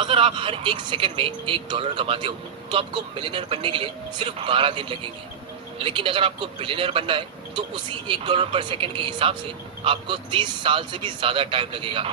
अगर आप हर एक सेकंड में $1 कमाते हो तो आपको मिलियनर बनने के लिए सिर्फ 12 दिन लगेंगे। लेकिन अगर आपको बिलियनर बनना है तो उसी $1 पर सेकंड के हिसाब से आपको 30 साल से भी ज्यादा टाइम लगेगा।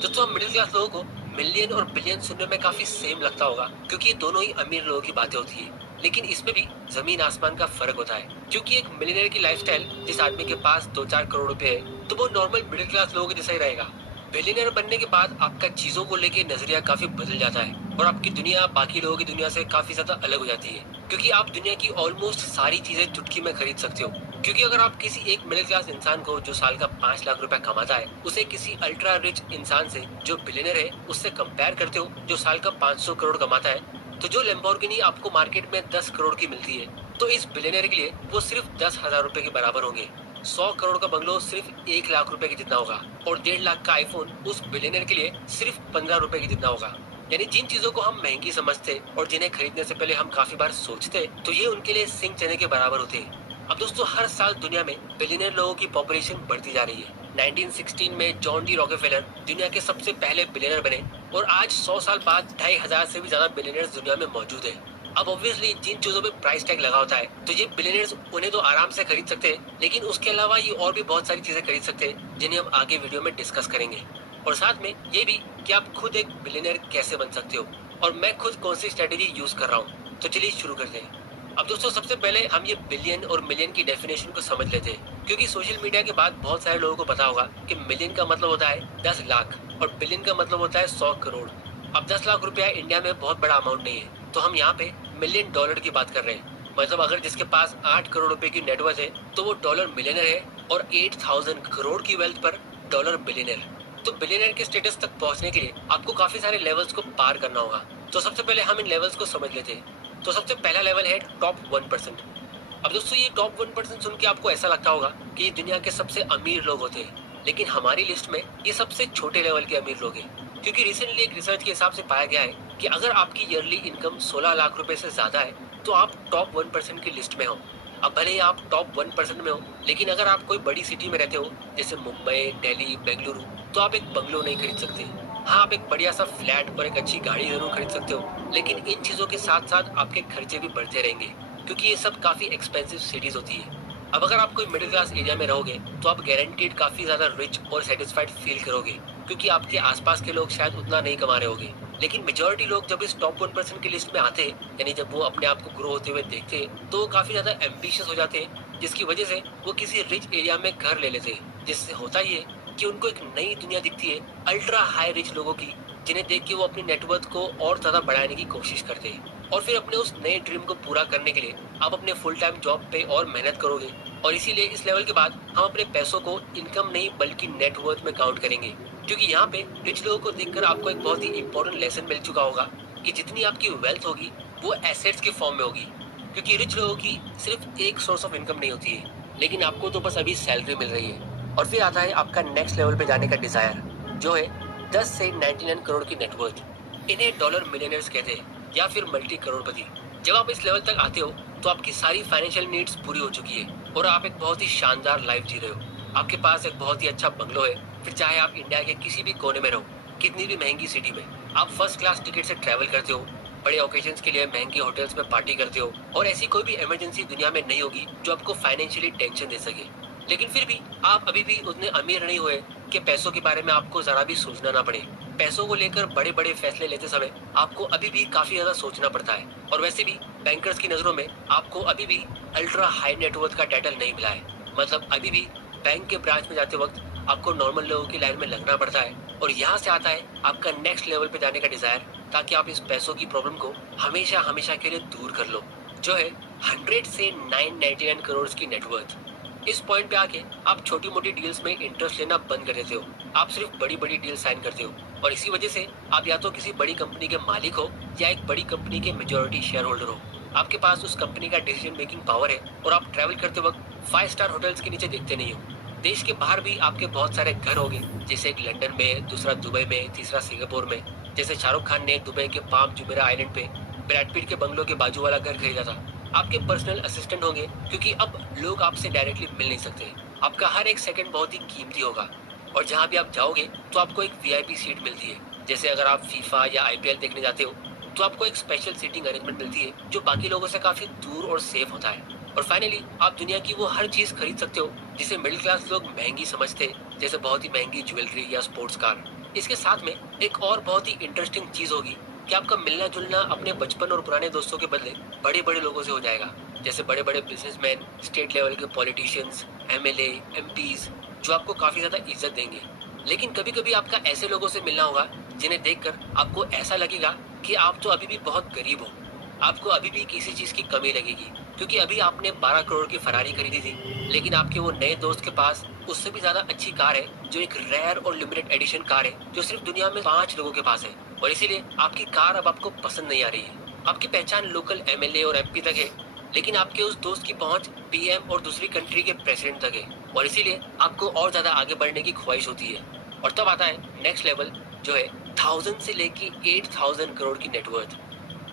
दोस्तों, मिडिल क्लास लोगों को मिलियन और बिलियन सुनने में काफी सेम लगता होगा क्योंकि ये दोनों ही अमीर लोगों की बातें होती है। लेकिन इसमें भी जमीन आसमान का फर्क होता है, क्योंकि एक मिलियनर की लाइफस्टाइल जिस आदमी के पास 2-4 करोड़ रुपए है तो वो नॉर्मल मिडिल क्लास लोगों के जैसा ही रहेगा। बिलियनर बनने के बाद आपका चीजों को लेके नजरिया काफी बदल जाता है और आपकी दुनिया बाकी लोगों की दुनिया से काफी ज्यादा अलग हो जाती है, क्योंकि आप दुनिया की ऑलमोस्ट सारी चीजें चुटकी में खरीद सकते हो। क्योंकि अगर आप किसी एक मिडिल क्लास इंसान को जो साल का 5 लाख रुपए कमाता है उसे किसी अल्ट्रा रिच इंसान से जो बिलियनर है उससे कंपेयर करते हो जो साल का 500 करोड़ कमाता है, तो जो लैम्बोर्गिनी आपको मार्केट में 10 करोड़ की मिलती है तो इस बिलियनर के लिए वो सिर्फ 10,000 रुपए के बराबर होंगे। 100 करोड़ का बंगलो सिर्फ 1 लाख रुपए के जितना होगा और 1.5 लाख का आईफोन उस बिलियनर के लिए सिर्फ 15 रुपए के जितना होगा। यानी जिन चीजों को हम महंगी समझते और जिन्हें खरीदने से पहले हम काफी बार सोचते तो ये उनके लिए सिंह चने के बराबर होते हैं। अब दोस्तों, हर साल दुनिया में बिलियनर लोगों की पॉपुलेशन बढ़ती जा रही है। 1916 में जॉन डी रॉकेफेलर दुनिया के सबसे पहले बिलियनर बने और आज 100 साल बाद 2,500 से भी ज्यादा बिलियनर्स दुनिया में मौजूद है। अब ऑब्वियसली जिन चीजों पे प्राइस टैग लगा होता है तो ये बिलियनर्स उन्हें तो आराम से खरीद सकते हैं, लेकिन उसके अलावा ये और भी बहुत सारी चीजें खरीद सकते हैं जिन्हें हम आगे वीडियो में डिस्कस करेंगे। और साथ में ये भी कि आप खुद एक बिलियनर कैसे बन सकते हो और मैं खुद कौन सी स्ट्रेटेजी यूज कर रहा हूँ। तो चलिए शुरू करते हैं। अब दोस्तों, सबसे पहले हम ये बिलियन और मिलियन की डेफिनेशन को समझ लेते हैं, क्योंकि सोशल मीडिया के बाद बहुत सारे लोगों को पता होगा कि मिलियन का मतलब होता है 10 लाख और बिलियन का मतलब होता है 100 करोड़। अब 10 लाख रुपया इंडिया में बहुत बड़ा अमाउंट नहीं है, तो हम यहाँ पे मिलियन डॉलर की बात कर रहे हैं। मतलब अगर जिसके पास 8 करोड़ रुपए की नेटवर्थ है तो वो डॉलर मिलियनर है और 8,000 करोड़ की वेल्थ पर डॉलर बिलियनर। तो बिलियनर के स्टेटस तक पहुंचने के लिए आपको काफी सारे लेवल्स को पार करना होगा। तो सबसे पहले हम इन लेवल्स को समझ लेते हैं। तो सबसे पहला लेवल है टॉप 1%। अब दोस्तों, ये टॉप 1% सुन के आपको ऐसा लगता होगा कि ये दुनिया के सबसे अमीर लोग होते हैं, लेकिन हमारी लिस्ट में ये सबसे छोटे लेवल के अमीर लोग हैं। क्योंकि रिसेंटली एक रिसर्च के हिसाब से पाया गया है कि अगर आपकी ईयरली इनकम 16 लाख रुपए से ज्यादा है तो आप टॉप 1% की लिस्ट में हो। अब भले ही आप टॉप 1% में हो, लेकिन अगर आप कोई बड़ी सिटी में रहते हो जैसे मुंबई, दिल्ली, बेंगलुरु, तो आप एक बंगलो नहीं खरीद सकते। हाँ, आप एक बढ़िया सा फ्लैट और एक अच्छी गाड़ी जरूर खरीद सकते हो, लेकिन इन चीजों के साथ साथ आपके खर्चे भी बढ़ते रहेंगे, क्योंकि ये सब काफी एक्सपेंसिव सिटीज होती है। अब अगर आप कोई मिडिल क्लास एरिया में रहोगे तो आप गारंटीड काफी ज्यादा रिच और सेटिस्फाइड फील करोगे, क्योंकि आपके आसपास के लोग शायद उतना नहीं कमा रहे होंगे। लेकिन मेजोरिटी लोग जब इस टॉप 1% की लिस्ट में आते हैं, यानी जब वो अपने आप को ग्रो होते हुए देखते हैं, तो वो काफी ज्यादा एम्बिशियस हो जाते हैं, जिसकी वजह से वो किसी रिच एरिया में घर ले लेते हैं। जिससे होता ये कि उनको एक नई दुनिया दिखती है अल्ट्रा हाई रिच लोगों की, जिन्हें देख के वो अपनी नेटवर्थ को और ज्यादा बढ़ाने की कोशिश करते हैं। और फिर अपने उस नए ड्रीम को पूरा करने के लिए आप अपने फुल टाइम जॉब पे और मेहनत करोगे। और इसीलिए इस लेवल के बाद हम अपने पैसों को इनकम नहीं बल्कि नेटवर्थ में काउंट करेंगे, क्योंकि यहाँ पे रिच लोगों को देखकर आपको एक बहुत ही इंपॉर्टेंट लेसन मिल चुका होगा कि जितनी आपकी वेल्थ होगी वो एसेट्स के फॉर्म में होगी। क्योंकि रिच लोगों की सिर्फ एक सोर्स ऑफ इनकम नहीं होती है, लेकिन आपको तो बस अभी सैलरी मिल रही है। और फिर आता है आपका नेक्स्ट लेवल पे जाने का डिजायर, जो है 10 से 99 करोड़ की नेटवर्थ। इन्हें डॉलर मिलियनर्स कहते हैं या फिर मल्टी करोड़पति। जब आप इस लेवल तक आते हो तो आपकी सारी फाइनेंशियल नीड्स पूरी हो चुकी है और आप एक बहुत ही शानदार लाइफ जी रहे हो। आपके पास एक बहुत ही अच्छा बंगलो है, फिर चाहे आप इंडिया के किसी भी कोने में रहो, कितनी भी महंगी सिटी में। आप फर्स्ट क्लास टिकट से ट्रैवल करते हो, बड़े ओकेजन्स के लिए महंगे होटल्स में पार्टी करते हो, और ऐसी कोई भी इमरजेंसी दुनिया में नहीं होगी जो आपको फाइनेंशियली टेंशन दे सके। लेकिन फिर भी आप अभी भी उतने अमीर नहीं हुए कि पैसों के बारे में आपको जरा भी सोचना ना पड़े। पैसों को लेकर बड़े बड़े फैसले लेते समय आपको अभी भी काफी ज्यादा सोचना पड़ता है। और वैसे भी बैंकर्स की नजरों में आपको अभी भी अल्ट्रा हाई नेटवर्थ का टाइटल नहीं मिला है। मतलब अभी भी बैंक के ब्रांच में जाते वक्त आपको नॉर्मल लोगों की लाइन में लगना पड़ता है। और यहाँ से आता है आपका नेक्स्ट लेवल पे जाने का डिजायर, ताकि आप इस पैसों की प्रॉब्लम को हमेशा हमेशा के लिए दूर कर लो, जो है 100 से 999 करोड़ की नेटवर्थ। इस पॉइंट पे आके आप छोटी मोटी डील्स में इंटरेस्ट लेना बंद कर देते हो। आप सिर्फ बड़ी बड़ी डील साइन करते हो, और इसी वजह से आप या तो किसी बड़ी कंपनी के मालिक हो या एक बड़ी कंपनी के मेजोरिटी शेयर होल्डर हो। आपके पास उस कंपनी का डिसीजन मेकिंग पावर है और आप ट्रैवल करते वक्त 5 स्टार होटल्स के नीचे देखते नहीं हो। देश के बाहर भी आपके बहुत सारे घर होंगे, जैसे एक लंदन में, दूसरा दुबई में, तीसरा सिंगापुर में। जैसे शाहरुख खान ने दुबई के पाम जुमेरा आइलैंड पे ब्रैड पिट के बंगलों के बाजू वाला घर खरीदा था। आपके पर्सनल असिस्टेंट होंगे, क्योंकि अब लोग आपसे डायरेक्टली मिल नहीं सकते। आपका हर एक सेकंड बहुत ही कीमती होगा, और जहाँ भी आप जाओगे तो आपको एक वीआईपी सीट मिलती है, जैसे अगर आप फीफा या आईपीएल देखने जाते हो तो आपको एक स्पेशल सीटिंग अरेंजमेंट मिलती है जो बाकी लोगों से काफी दूर और सेफ होता है। और फाइनली आप दुनिया की वो हर चीज खरीद सकते हो जिसे मिडिल क्लास लोग महंगी समझते हैं, जैसे बहुत ही महंगी ज्वेलरी या स्पोर्ट्स कार। इसके साथ में एक और बहुत ही इंटरेस्टिंग चीज होगी कि आपका मिलना जुलना अपने बचपन और पुराने दोस्तों के बदले बड़े बड़े लोगों से हो जाएगा, जैसे बड़े बड़े बिजनेसमैन, स्टेट लेवल के पॉलिटिशियंस, एमएलए, एमपीज, जो आपको काफी ज्यादा इज्जत देंगे। लेकिन कभी कभी आपका ऐसे लोगों से मिलना होगा जिन्हें देखकर आपको ऐसा लगेगा कि आप तो अभी भी बहुत गरीब हो, आपको अभी भी किसी चीज की कमी लगेगी, क्योंकि अभी आपने 12 करोड़ की फरारी खरीदी थी, लेकिन आपके वो नए दोस्त के पास उससे भी ज्यादा अच्छी कार है, जो एक रेयर और लिमिटेड एडिशन कार है जो सिर्फ दुनिया में 5 लोगों के पास है। और इसीलिए आपकी कार अब आपको पसंद नहीं आ रही है। आपकी पहचान लोकल एमएलए और एमपी तक है, लेकिन आपके उस दोस्त की पहुंच पीएम और दूसरी कंट्री के प्रेसिडेंट तक है। और इसीलिए आपको और ज्यादा आगे बढ़ने की ख्वाहिश होती है। और तब आता है नेक्स्ट लेवल, जो है 1000 से लेके 8000 करोड़ की नेटवर्थ।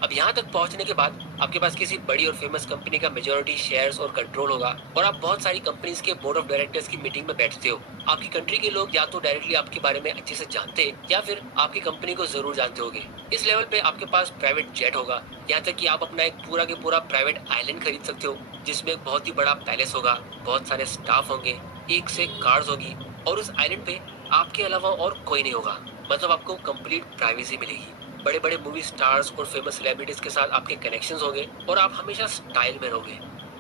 अब यहाँ तक पहुंचने के बाद आपके पास किसी बड़ी और फेमस कंपनी का मेजॉरिटी शेयर्स और कंट्रोल होगा और आप बहुत सारी कंपनीज के बोर्ड ऑफ डायरेक्टर्स की मीटिंग में बैठते हो। आपकी कंट्री के लोग या तो डायरेक्टली आपके बारे में अच्छे से जानते हैं या फिर आपकी कंपनी को जरूर जानते होंगे। इस लेवल पे आपके पास प्राइवेट जेट होगा, यहाँ तक कि आप अपना एक पूरा के पूरा प्राइवेट आइलैंड खरीद सकते हो जिसमें एक बहुत ही बड़ा पैलेस होगा, बहुत सारे स्टाफ होंगे, एक से एक कार्स होगी, और उस आइलैंड पे आपके अलावा और कोई नहीं होगा। मतलब आपको कंप्लीट प्राइवेसी मिलेगी। बड़े बड़े मूवी स्टार्स और फेमस सेलिब्रिटीज के साथ आपके कनेक्शंस होंगे और आप हमेशा स्टाइल में रहोगे।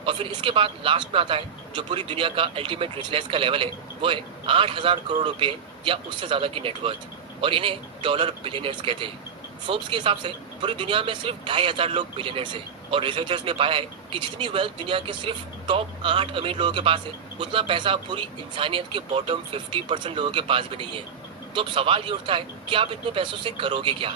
और फिर इसके बाद लास्ट में आता है जो पूरी दुनिया का अल्टीमेट रिचनेस का लेवल है, वो है 8000 करोड़ रुपए या उससे ज्यादा की नेटवर्थ, और इन्हें डॉलर बिलियनर्स कहते हैं। फोर्ब्स के हिसाब से पूरी दुनिया में सिर्फ 2500 लोग बिलियनर्स हैं, और रिसर्चर्स ने पाया है कि जितनी वेल्थ दुनिया के सिर्फ टॉप 8 अमीर लोगों के पास है, उतना पैसा पूरी इंसानियत के बॉटम 50% लोगों के पास भी नहीं है। तो अब सवाल ये उठता है कि आप इतने पैसों से करोगे क्या?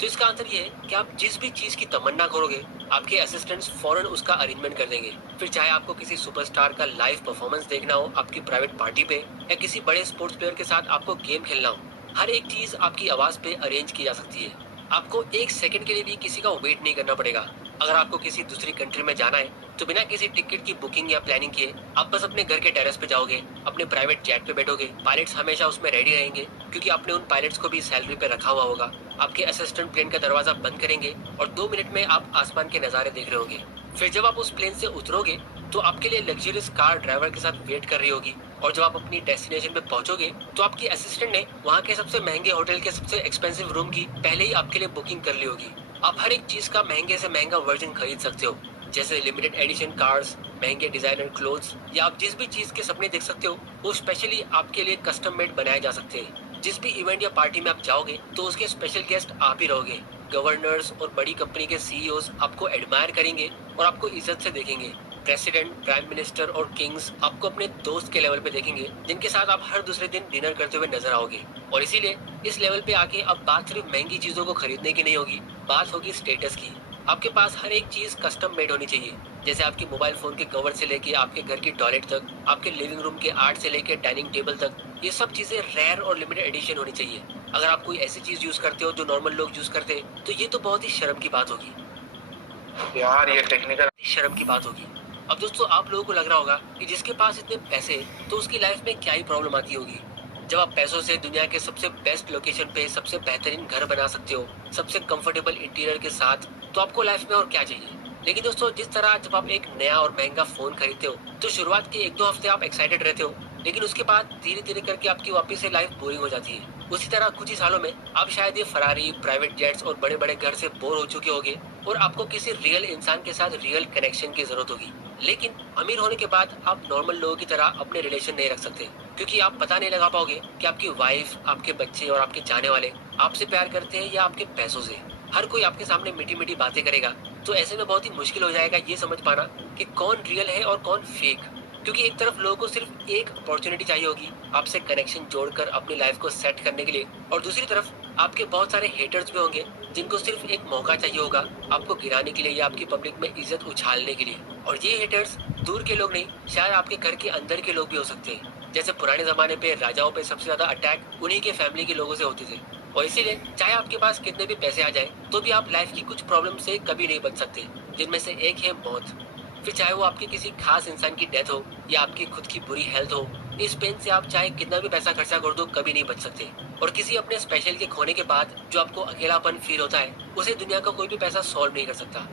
तो इसका आंसर ये है कि आप जिस भी चीज की तमन्ना करोगे, आपके असिस्टेंट्स फौरन उसका अरेंजमेंट कर देंगे। फिर चाहे आपको किसी सुपरस्टार का लाइव परफॉर्मेंस देखना हो आपकी प्राइवेट पार्टी पे, या किसी बड़े स्पोर्ट्स प्लेयर के साथ आपको गेम खेलना हो, हर एक चीज आपकी आवाज पे अरेंज की जा सकती है। आपको एक सेकंड के लिए भी किसी का वेट नहीं करना पड़ेगा। अगर आपको किसी दूसरी कंट्री में जाना है तो बिना किसी टिकट की बुकिंग या प्लानिंग किए आप बस अपने घर के टेरेस पे जाओगे, अपने प्राइवेट जेट पे बैठोगे, पायलट्स हमेशा उसमें रेडी रहेंगे क्योंकि आपने उन पायलट्स को भी सैलरी पे रखा हुआ होगा। आपके असिस्टेंट प्लेन का दरवाजा बंद करेंगे और 2 मिनट में आप आसमान के नजारे देख रहे होंगे। फिर जब आप उस प्लेन से उतरोगे तो आपके लिए लग्जरियस कार ड्राइवर के साथ वेट कर रही होगी, और जब आप अपनी डेस्टिनेशन पे पहुंचोगे तो आपकी असिस्टेंट ने वहाँ के सबसे महंगे होटल के सबसे एक्सपेंसिव रूम की पहले ही आपके लिए बुकिंग कर ली होगी। आप हर एक चीज का महंगे से महंगा वर्जन खरीद सकते हो, जैसे लिमिटेड एडिशन कार्स, महंगे डिजाइनर क्लोथ्स, या आप जिस भी चीज के सपने देख सकते हो वो स्पेशली आपके लिए कस्टम मेड बनाए जा सकते हैं। जिस भी इवेंट या पार्टी में आप जाओगे तो उसके स्पेशल गेस्ट आप ही रहोगे। गवर्नर्स और बड़ी कंपनी के सीईओज आपको एडमायर करेंगे और आपको इज्जत से देखेंगे। प्रेसिडेंट, प्राइम मिनिस्टर और किंग्स आपको अपने दोस्त के लेवल पे देखेंगे, जिनके साथ आप हर दूसरे दिन डिनर करते हुए नजर आओगे। और इसीलिए इस लेवल पे आके अब बात सिर्फ महंगी चीजों को खरीदने की नहीं होगी, बात होगी स्टेटस की। आपके पास हर एक चीज कस्टम मेड होनी चाहिए, जैसे आपके मोबाइल फोन के कवर से लेके आपके घर की टॉयलेट तक, आपके लिविंग रूम के आर्ट से लेके डाइनिंग टेबल तक, ये सब चीजें रेयर और लिमिटेड एडिशन होनी चाहिए। अगर आप कोई ऐसी चीज यूज करते हो जो नॉर्मल लोग यूज करते हैं तो ये तो बहुत ही शर्म की बात होगी यार, ये टेक्निकल शर्म की बात होगी। अब दोस्तों आप लोगों को लग रहा होगा कि जिसके पास इतने पैसे हैं तो उसकी लाइफ में क्या ही प्रॉब्लम आती होगी। जब आप पैसों से दुनिया के सबसे बेस्ट लोकेशन पे सबसे बेहतरीन घर बना सकते हो, सबसे कंफर्टेबल इंटीरियर के साथ, तो आपको लाइफ में और क्या चाहिए। लेकिन दोस्तों जिस तरह जब आप एक नया और महंगा फोन खरीदते हो तो शुरुआत के 1-2 हफ्ते आप एक्साइटेड रहते हो, लेकिन उसके बाद धीरे धीरे करके आपकी वापस से लाइफ बोरिंग हो जाती है। उसी तरह कुछ ही सालों में आप शायद ये फरारी, प्राइवेट जेट्स और बड़े बड़े घर से बोर हो चुके होंगे और आपको किसी रियल इंसान के साथ रियल कनेक्शन की जरूरत होगी। लेकिन अमीर होने के बाद आप नॉर्मल लोगों की तरह अपने रिलेशन नहीं रख सकते, क्योंकि आप पता नहीं लगा पाओगे कि आपकी वाइफ, आपके बच्चे और आपके चाहने वाले आपसे प्यार करते हैं या आपके पैसों से। हर कोई आपके सामने मीठी मीठी बातें करेगा, तो ऐसे में बहुत ही मुश्किल हो जाएगा ये समझ पाना कि कौन रियल है और कौन फेक। क्योंकि एक तरफ लोगों को सिर्फ एक अपॉर्चुनिटी चाहिए होगी आपसे कनेक्शन जोड़कर अपनी लाइफ को सेट करने के लिए, और दूसरी तरफ आपके बहुत सारे हेटर्स भी होंगे जिनको सिर्फ एक मौका चाहिए होगा आपको गिराने के लिए या आपकी पब्लिक में इज्जत उछालने के लिए। और ये हेटर्स दूर के लोग नहीं, शायद आपके घर के अंदर के लोग भी हो सकते हैं। जैसे पुराने जमाने पे राजाओं पे सबसे ज्यादा अटैक उन्हीं के फैमिली के लोगों से होते थे। और इसीलिए चाहे आपके पास कितने भी पैसे आ जाए तो भी आप लाइफ की कुछ प्रॉब्लम से कभी नहीं बच सकते, जिनमें से एक है मौत। फिर चाहे वो आपके किसी खास इंसान की डेथ हो या आपकी खुद की बुरी हेल्थ हो, इस पेन से आप चाहे कितना भी पैसा खर्चा कर दो कभी नहीं बच सकते। और किसी अपने स्पेशल के खोने के बाद जो आपको अकेलापन फील होता है, उसे दुनिया का कोई भी पैसा सॉल्व नहीं कर सकता।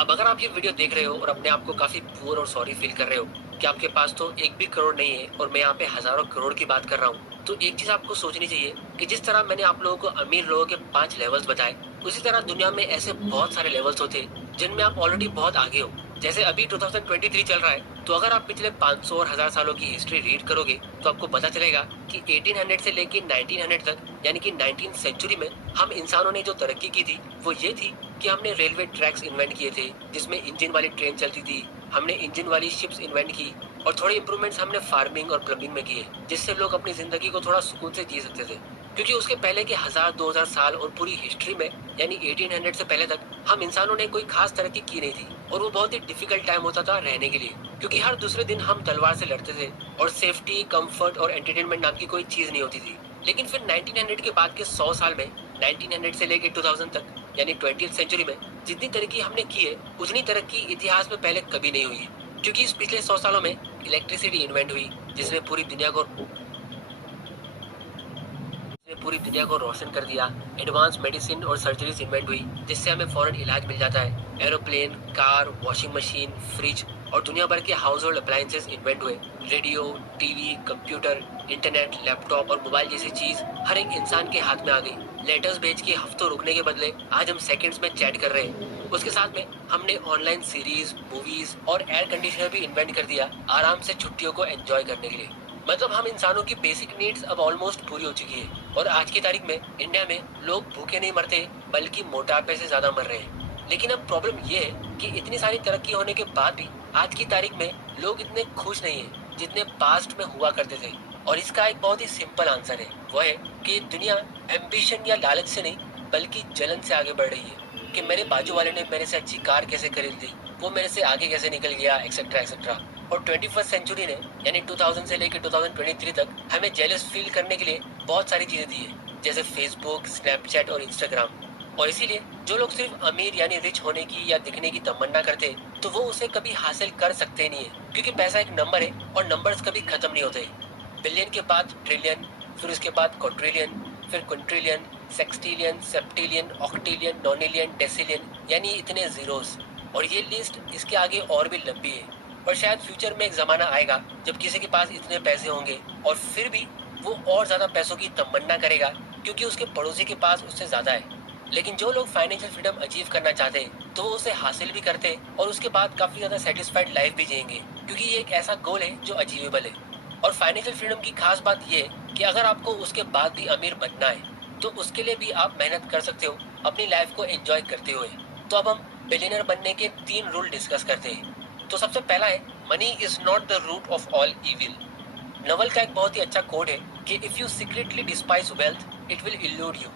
अब अगर आप ये वीडियो देख रहे हो और अपने आप को काफी पुअर और सॉरी फील कर रहे हो कि आपके पास तो एक भी करोड़ नहीं है और मैं यहाँ पे हजारों करोड़ की बात कर रहा हूँ, तो एक चीज आपको सोचनी चाहिए कि जिस तरह मैंने आप लोगों को अमीर लोगों के 5 लेवल्स बताए, उसी तरह दुनिया में ऐसे बहुत सारे लेवल्स होते हैं जिनमें आप ऑलरेडी बहुत आगे हो। जैसे अभी 2023 चल रहा है, तो अगर आप पिछले 500 और 1000 सालों की हिस्ट्री रीड करोगे तो आपको पता चलेगा कि 1800 से लेके 1900 तक, यानी कि 19th सेंचुरी में हम इंसानों ने जो तरक्की की थी वो ये थी कि हमने रेलवे ट्रैक्स इन्वेंट किए थे जिसमें इंजन वाली ट्रेन चलती थी, हमने इंजन वाली शिप्स इन्वेंट की और थोड़े इंप्रूवमेंट्स हमने फार्मिंग और प्लम्बिंग में किए, जिससे लोग अपनी जिंदगी को थोड़ा सुकून से जी सकते थे। क्योंकि उसके पहले के 1000-2000 साल और पूरी हिस्ट्री में, यानी 1800 से पहले तक, हम इंसानों ने कोई खास तरक्की की नहीं थी और वो बहुत ही डिफिकल्ट टाइम होता था रहने के लिए, क्योंकि हर दूसरे दिन हम तलवार से लड़ते थे और सेफ्टी, कंफर्ट और एंटरटेनमेंट नाम की कोई चीज नहीं होती थी। लेकिन फिर 1900 के बाद के 100 साल में, 1900 से लेके 2000 तक, यानी 20th सेंचुरी में, जितनी तरक्की हमने की है उतनी तरक्की इतिहास में पहले कभी नहीं हुई है। क्योंकि इस पिछले 100 सालों में इलेक्ट्रिसिटी इन्वेंट हुई जिसने पूरी दुनिया को रोशन कर दिया। एडवांस मेडिसिन और सर्जरीज इन्वेंट हुई जिससे हमें फौरन इलाज मिल जाता है। Aeroplane, car, washing machine, fridge और दुनिया भर के हाउस होल्ड अप्लायंसेस इन्वेंट हुए। Radio, TV, computer, internet, laptop और मोबाइल जैसी चीज हर एक इंसान के हाथ में आ गई। लेटर्स भेज के हफ्तों रुकने के बदले आज हम सेकंड्स में चैट कर रहे हैं। उसके साथ में हमने ऑनलाइन सीरीज, मूवीज और एयर कंडीशनर भी इन्वेंट कर दिया आराम से छुट्टियों को एंजॉय करने के लिए। मतलब हम इंसानों की बेसिक नीड्स अब ऑलमोस्ट पूरी हो चुकी है और आज की तारीख में इंडिया में लोग भूखे नहीं मरते बल्कि मोटापे से ज्यादा मर रहे हैं। लेकिन अब प्रॉब्लम ये है कि इतनी सारी तरक्की होने के बाद भी आज की तारीख में लोग इतने खुश नहीं है जितने पास्ट में हुआ करते थे। और इसका एक बहुत ही सिंपल आंसर है, वो है कि दुनिया एम्बिशन या लालच से नहीं बल्कि जलन से आगे बढ़ रही है कि मेरे बाजू वाले ने मेरे से अच्छी कार कैसे खरीद ली, वो मेरे से आगे कैसे निकल गया, एक्सेट्रा एक्सेट्रा। और 21st सेंचुरी ने, यानी 2000 से लेकर 2023 तक, हमें जेलस फील करने के लिए बहुत सारी चीजें दी है, जैसे फेसबुक, स्नैपचैट और इंस्टाग्राम। और इसीलिए जो लोग सिर्फ अमीर यानी रिच होने की या दिखने की तमन्ना करते तो वो उसे कभी हासिल कर सकते नहीं है, क्योंकि पैसा एक नंबर है और नंबर्स कभी खत्म नहीं होते। बिलियन के बाद ट्रिलियन, फिर उसके बाद क्वाड्रिलियन, फिर क्विंट्रिलियन, सेक्सटिलियन, सेप्टिलियन, ऑक्टिलियन, नोनिलियन, डेसिलियन, यानी इतने जीरोस। और ये लिस्ट इसके आगे और भी लंबी है। और शायद फ्यूचर में एक जमाना आएगा जब किसी के पास इतने पैसे होंगे और फिर भी वो और ज्यादा पैसों की तमन्ना करेगा क्योंकि उसके पड़ोसी के पास उससे ज्यादा है। लेकिन जो लोग फाइनेंशियल फ्रीडम अचीव करना चाहते हैं तो वो उसे हासिल भी करते हैं और उसके बाद काफी ज्यादा सेटिस्फाइड लाइफ भी जिएंगे, क्योंकि ये एक ऐसा गोल है जो अचीवेबल है। और फाइनेंशियल फ्रीडम की खास बात ये है कि अगर आपको उसके बाद भी अमीर बनना है तो उसके लिए भी आप मेहनत कर सकते हो अपनी लाइफ को एंजॉय करते हुए। तो अब हम बिलियनर बनने के 3 रूल डिस्कस करते हैं। तो सबसे पहला है, money is not the root of all evil. Naval का एक बहुत ही अच्छा कोड है कि if you secretly despise wealth it will elude you.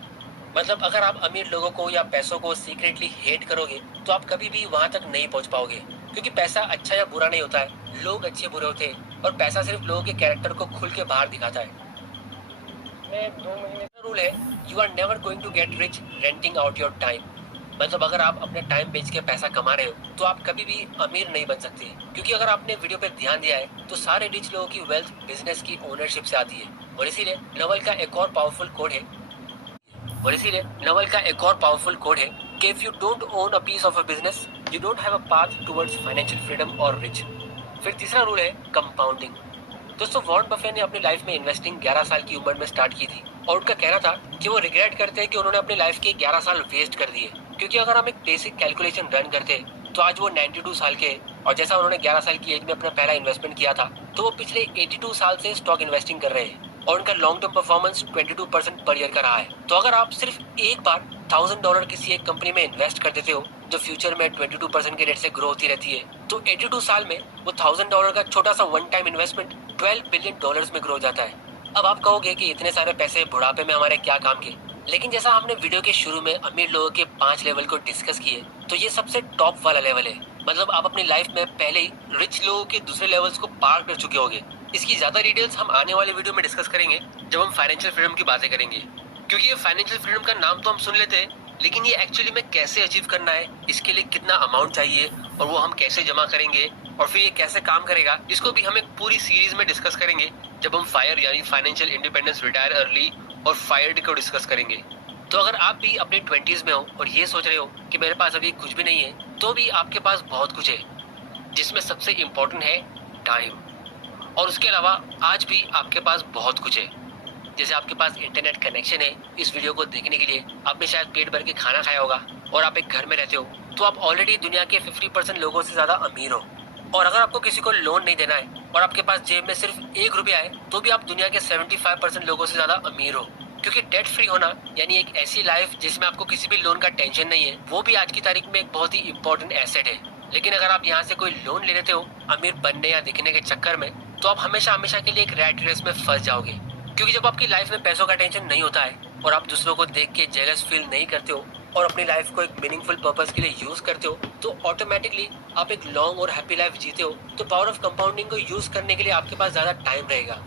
मतलब अगर आप अमीर लोगों को या पैसों को सीक्रेटली हेट करोगे तो आप कभी भी वहां तक नहीं पहुंच पाओगे, क्योंकि पैसा अच्छा या बुरा नहीं होता है, लोग अच्छे बुरे होते हैं और पैसा सिर्फ लोगों के कैरेक्टर को खुल के बाहर दिखाता है। 2 महीने का रूल है, you are never going to get rich renting out your time. मतलब अगर आप अपने टाइम बेच के पैसा कमा रहे हो तो आप कभी भी अमीर नहीं बन सकते, क्योंकि अगर आपने वीडियो पे ध्यान दिया है तो सारे रिच लोगों की वेल्थ बिजनेस की ओनरशिप से आती है। और इसीलिए नवल का एक और पावरफुल कोड है कि if you don't own a piece of a business you don't have a path towards financial freedom और रिच। फिर तीसरा रूल है कंपाउंडिंग। दोस्तों, वॉरेन बफेट ने अपनी लाइफ में इन्वेस्टिंग 11 साल की उम्र में स्टार्ट की थी और उनका कहना था कि वो रिग्रेट करते हैं कि उन्होंने अपनी लाइफ के 11 साल वेस्ट कर दिए, क्योंकि अगर हम एक बेसिक कैलकुलेशन रन करते तो आज वो 92 साल के, और जैसा उन्होंने 11 साल की एज में अपना पहला इन्वेस्टमेंट किया था तो वो पिछले 82 साल से स्टॉक इन्वेस्टिंग कर रहे हैं और उनका long term performance 22% per year का रहा है। तो अगर आप सिर्फ एक बार $1000 किसी एक कंपनी में इन्वेस्ट कर देते हो जो फ्यूचर में 22% के रेट से ग्रो होती रहती है, तो 82 साल में वो $1000 का छोटा सा वन टाइम इन्वेस्टमेंट $12 बिलियन में ग्रो हो जाता है। अब आप कहोगे कि इतने सारे पैसे बुढ़ापे में हमारे क्या काम के, लेकिन जैसा हमने वीडियो के शुरू में अमीर लोगों के 5 लेवल को डिस्कस किए तो ये सबसे टॉप वाला लेवल है। मतलब आप अपनी लाइफ में पहले ही रिच लोगों के दूसरे लेवल्स को पार कर चुके होंगे। इसकी ज्यादा डिटेल्स हम आने वाले वीडियो में डिस्कस करेंगे जब हम फाइनेंशियल फ्रीडम की बातें करेंगे, क्योंकि ये फाइनेंशियल फ्रीडम का नाम तो हम सुन लेते हैं लेकिन ये एक्चुअली में कैसे अचीव करना है, इसके लिए कितना अमाउंट चाहिए और वो हम कैसे जमा करेंगे और फिर ये कैसे काम करेगा, इसको भी हम एक पूरी सीरीज में डिस्कस करेंगे जब हम फायर यानी फाइनेंशियल इंडिपेंडेंस रिटायर अर्ली और फायर्ड को डिस्कस करेंगे। तो अगर आप भी अपने 20s में हो और ये सोच रहे हो कि मेरे पास अभी कुछ भी नहीं है, तो भी आपके पास बहुत कुछ है, जिसमें सबसे इम्पोर्टेंट है टाइम। और उसके अलावा आज भी आपके पास बहुत कुछ है। जैसे आपके पास इंटरनेट कनेक्शन है इस वीडियो को देखने के लिए, आपने शायद पेट भर के खाना खाया होगा, और आप एक घर में रहते हो, तो आप ऑलरेडी दुनिया के 50% लोगों से ज्यादा अमीर हो। और अगर आपको किसी को लोन नहीं देना है और आपके पास जेब में सिर्फ 1 रुपया है, तो भी आप दुनिया के 75% लोगों से ज्यादा अमीर हो। क्योंकि डेट फ्री होना यानी एक ऐसी लाइफ जिसमें आपको किसी भी लोन का टेंशन नहीं है, वो भी आज की तारीख में एक बहुत ही इंपॉर्टेंट एसेट है। लेकिन अगर आप यहाँ से कोई लोन ले लेते हो अमीर बनने या दिखने के चक्कर में, तो आप हमेशा हमेशा के लिए एक रैट रेस में फंस जाओगे। क्योंकि जब आपकी लाइफ में पैसों का टेंशन नहीं होता है और आप दूसरों को देख के जेलस फील नहीं करते हो और अपनी लाइफ को एक मीनिंगफुल पर्पस के लिए यूज करते हो, तो ऑटोमेटिकली आप एक लॉन्ग और हैप्पी लाइफ जीते हो। तो पावर ऑफ कंपाउंडिंग को यूज करने के लिए आपके पास ज्यादा टाइम रहेगा।